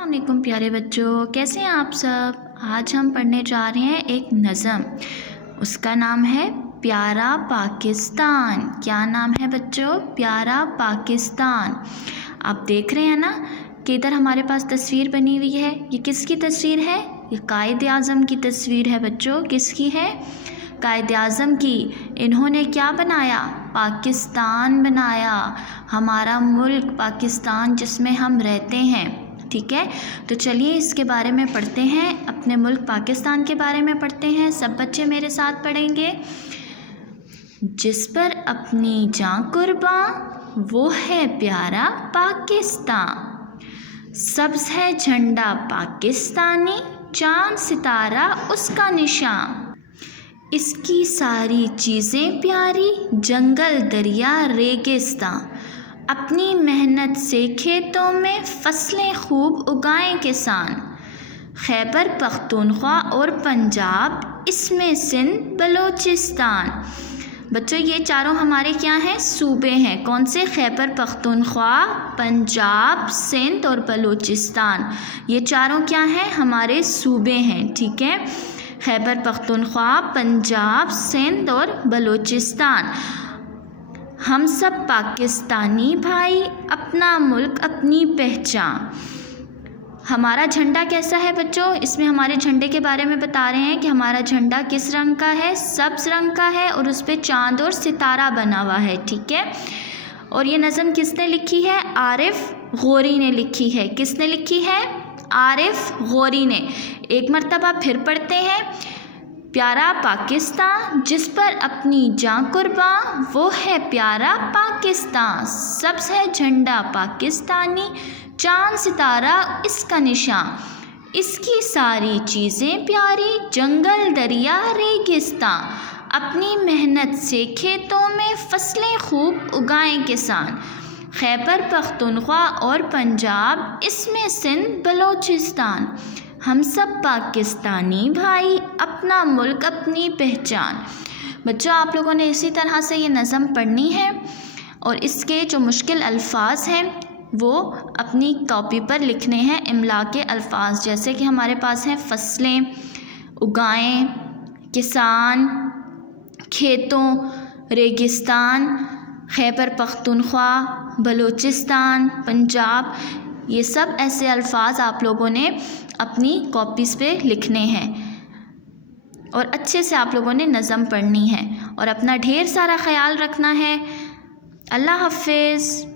السلام علیکم پیارے بچوں، کیسے ہیں آپ سب؟ آج ہم پڑھنے جا رہے ہیں ایک نظم، اس کا نام ہے پیارا پاکستان۔ کیا نام ہے بچوں؟ پیارا پاکستان۔ آپ دیکھ رہے ہیں نا کہ ادھر ہمارے پاس تصویر بنی ہوئی ہے۔ یہ کس کی تصویر ہے؟ یہ قائد اعظم کی تصویر ہے بچوں۔ کس کی ہے؟ قائد اعظم کی۔ انہوں نے کیا بنایا؟ پاکستان بنایا، ہمارا ملک پاکستان جس میں ہم رہتے ہیں۔ ٹھیک ہے، تو چلیے اس کے بارے میں پڑھتے ہیں، اپنے ملک پاکستان کے بارے میں پڑھتے ہیں۔ سب بچے میرے ساتھ پڑھیں گے۔ جس پر اپنی جاں قرباں، وہ ہے پیارا پاکستان۔ سبز ہے جھنڈا پاکستانی، چاند ستارہ اس کا نشان۔ اس کی ساری چیزیں پیاری، جنگل دریا ریگستان۔ اپنی محنت سے کھیتوں میں فصلیں خوب اگائیں کسان۔ خیبر پختونخوا اور پنجاب، اس میں سندھ بلوچستان۔ بچوں یہ چاروں ہمارے کیا ہیں؟ صوبے ہیں۔ کون سے؟ خیبر پختونخوا، پنجاب، سندھ اور بلوچستان۔ یہ چاروں کیا ہیں؟ ہمارے صوبے ہیں۔ ٹھیک ہے، خیبر پختونخوا، پنجاب، سندھ اور بلوچستان۔ ہم سب پاکستانی بھائی، اپنا ملک اپنی پہچان۔ ہمارا جھنڈا کیسا ہے بچوں؟ اس میں ہمارے جھنڈے کے بارے میں بتا رہے ہیں کہ ہمارا جھنڈا کس رنگ کا ہے؟ سبز رنگ کا ہے، اور اس پہ چاند اور ستارہ بنا ہوا ہے۔ ٹھیک ہے، اور یہ نظم کس نے لکھی ہے؟ عارف غوری نے لکھی ہے۔ کس نے لکھی ہے؟ عارف غوری نے۔ ایک مرتبہ پھر پڑھتے ہیں۔ پیارا پاکستان، جس پر اپنی جاں قرباں، وہ ہے پیارا پاکستان۔ سبز ہے جھنڈا پاکستانی، چاند ستارہ اس کا نشان۔ اس کی ساری چیزیں پیاری، جنگل دریا ریگستان۔ اپنی محنت سے کھیتوں میں فصلیں خوب اگائیں کسان۔ خیبر پختونخوا اور پنجاب، اس میں سندھ بلوچستان۔ ہم سب پاکستانی بھائی، اپنا ملک اپنی پہچان۔ بچوں آپ لوگوں نے اسی طرح سے یہ نظم پڑھنی ہے، اور اس کے جو مشکل الفاظ ہیں وہ اپنی کاپی پر لکھنے ہیں۔ املا کے الفاظ جیسے کہ ہمارے پاس ہیں فصلیں، اگائیں، کسان، کھیتوں، ریگستان، خیبر پختونخوا، بلوچستان، پنجاب۔ یہ سب ایسے الفاظ آپ لوگوں نے اپنی کاپیز پہ لکھنے ہیں، اور اچھے سے آپ لوگوں نے نظم پڑھنی ہے، اور اپنا ڈھیر سارا خیال رکھنا ہے۔ اللہ حافظ۔